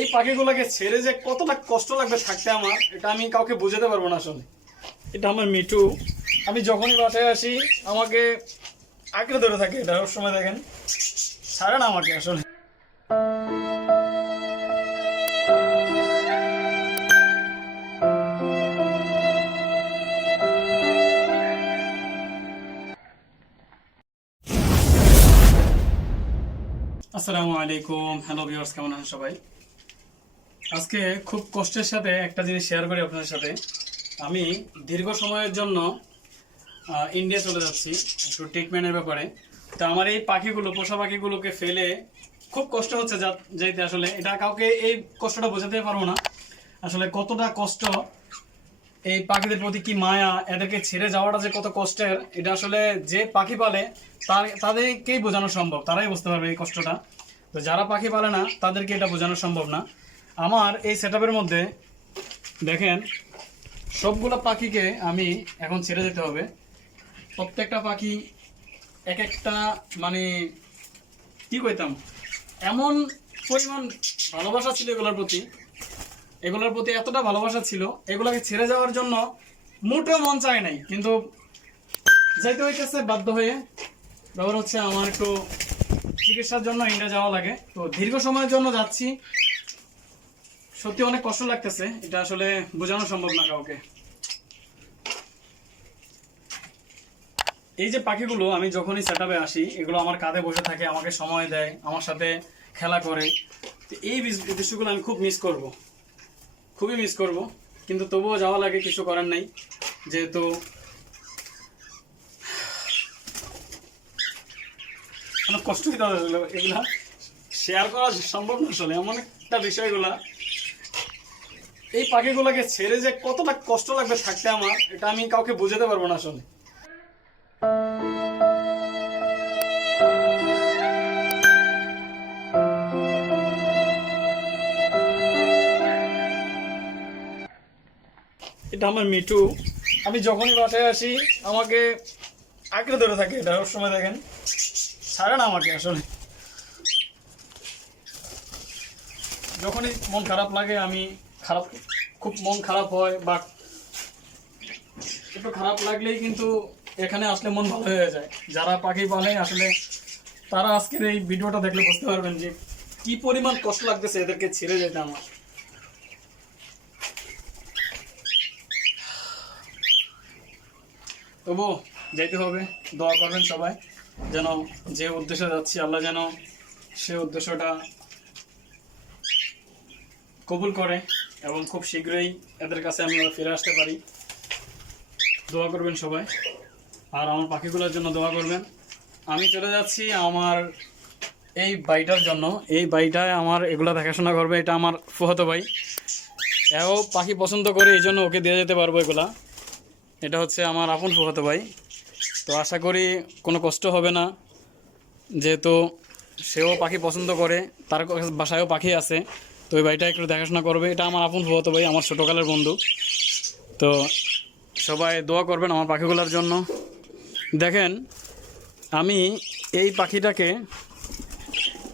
এই পাখিগুলোকে ছেড়ে যে কতটা কষ্ট লাগবে থাকতে আমার, এটা আমি কাউকে বোঝাতে পারবো না আসলে। এটা আমার মিঠু। আমি যখনই বাসায় আসি আমাকে আঁকড়ে ধরে থাকে, এটা ওর সময় দেখেন ছাড়ে না আমাকে আসলে। আসসালামু আলাইকুম, হ্যালো ভিউয়ার্স, কেমন আছেন সবাই? আজকে খুব কষ্টের সাথে একটা জিনিস শেয়ার করি আপনাদের সাথে। আমি দীর্ঘ সময়ের জন্য ইন্ডিয়া চলে যাচ্ছি একটু ট্রিটমেন্টের ব্যাপারে। তো আমার এই পাখিগুলো, পোষা পাখিগুলোকে ফেলে খুব কষ্ট হচ্ছে যাইতে। আসলে এটা কাউকে এই কষ্টটা বোঝাতে পারবো না আসলে কতটা কষ্ট। এই পাখিদের প্রতি কি মায়া, এদেরকে ছেড়ে যাওয়াটা যে কত কষ্টের, এটা আসলে যে পাখি পালে তাদেরকেই বোঝানো সম্ভব, তারাই বুঝতে পারবে এই কষ্টটা। তো যারা পাখি পালে না তাদেরকে এটা বোঝানো সম্ভব না। আমার এই সেটআপের মধ্যে দেখেন সবগুলো পাখিকে আমি এখন ছেড়ে যেতে হবে। প্রত্যেকটা পাখি এক একটা মানে কি কইতাম, এমন পরিমাণ ভালোবাসা ছিল এগুলোর প্রতি এতটা ভালোবাসা ছিল, এগুলাকে ছেড়ে যাওয়ার জন্য মোটেও মন চায় নাই, কিন্তু যাইতে হইতেছে বাধ্য হয়ে। ব্যাপার হচ্ছে আমার একটু চিকিৎসার জন্য ইন্ডিয়া যাওয়া লাগে, তো দীর্ঘ সময়ের জন্য যাচ্ছি। সত্যি অনেক কষ্ট লাগতেছে, এটা আসলে বোঝানো সম্ভব না কাউকে। এই যে পাখিগুলো আমি যখনই সেটআপে আসি, এগুলো আমার কাঁধে বসে থাকে, আমাকে সময় দেয়, আমার সাথে খেলা করে। তো এই দৃশ্যগুলো আমি খুব মিস করব, খুবই মিস করব, কিন্তু তবুও যাওয়া লাগে, কিছু করার নাই। যেহেতু অনেক কষ্ট হতে হলো, এগুলা শেয়ার করা সম্ভব না আসলে, এমন একটা বিষয়গুলা। এই পাখিগুলোকে ছেড়ে যে কতটা কষ্ট লাগবে থাকতে আমার, এটা আমি কাউকে বোঝাতে পারবো না আসলে। এটা আমার মিঠু। আমি যখনই বাসায় আসি আমাকে আঁকড়ে ধরে থাকে, এটা ওর সময় দেখেন ছাড়ে না আমাকে আসলে। যখনই মন খারাপ লাগে, আমি খুব মন খারাপ হয় বা একটু খারাপ লাগলেই কিন্তু এখানে আসলে মন ভালো হয়ে যায়। যারা পাখি পালে আসলে তারা আজকের এই ভিডিওটা দেখলে বুঝতে পারবেন যে কি পরিমাণ কষ্ট লাগতেছে এদেরকে ছেড়ে যেতে আমার। তবু যাইতে হবে, দোয়া করবেন সবাই যেন যে উদ্দেশ্যে যাচ্ছি আল্লাহ যেন সে উদ্দেশ্যটা কবুল করে এবং খুব শীঘ্রই এদের কাছে আমি ফিরে আসতে পারি। দোয়া করবেন সবাই, আর আমার পাখিগুলোর জন্য দোয়া করবেন। আমি চলে যাচ্ছি আমার এই বাড়িটার জন্য। এই বাড়িটায় আমার এগুলো দেখাশোনা করবে, এটা আমার ফুফাতো ভাই। এও পাখি পছন্দ করে, এই জন্য ওকে দিয়ে যেতে পারবো এগুলা। এটা হচ্ছে আমার আপন ফুফাতো ভাই। তো আশা করি কোনো কষ্ট হবে না, যেহেতু সেও পাখি পছন্দ করে, তার বাসায়ও পাখি আছে। তো ওই বাড়িটা একটু দেখাশোনা করবে। এটা আমার আপন ফুফাতো ভাই, আমার ছোটোকালের বন্ধু। তো সবাই দোয়া করবেন আমার পাখিগুলোর জন্য। দেখেন আমি এই পাখিটাকে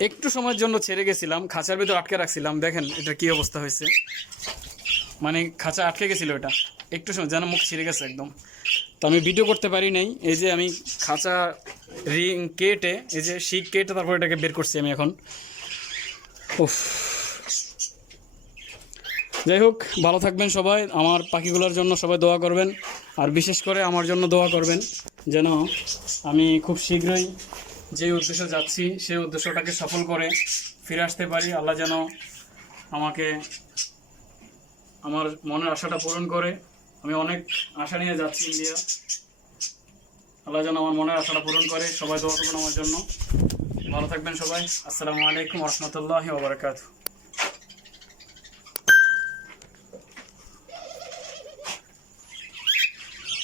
একটু সময়ের জন্য ছেড়ে গেছিলাম, খাঁচার ভিতর আটকে রাখছিলাম। দেখেন এটা কি অবস্থা হয়েছে, মানে খাঁচা আটকে গেছিলো, এটা একটু সময় যেন মুখ ছিঁড়ে গেছে একদম। তো আমি ভিডিও করতে পারি নাই, এই যে আমি খাঁচা রিং কেটে, এই যে শিক কেটে তারপর এটাকে বের করছি আমি এখন। উফ, যাই হোক, ভালো থাকবেন সবাই। আমার পাখিগুলোর জন্য সবাই দোয়া করবেন, আর বিশেষ করে আমার জন্য দোয়া করবেন যেন আমি খুব শীঘ্রই যে উদ্দেশ্যে যাচ্ছি সেই উদ্দেশ্যটাকে সফল করে ফিরে আসতে পারি। আল্লাহ যেন আমাকে আমার মনের আশাটা পূরণ করে। আমি অনেক আশা নিয়ে যাচ্ছি ইন্ডিয়া, আল্লাহ যেন আমার মনের আশাটা পূরণ করে। সবাই দোয়া করবেন আমার জন্য। ভালো থাকবেন সবাই। আসসালামু আলাইকুম ওয়া রাহমাতুল্লাহি ওয়া বারাকাতুহু।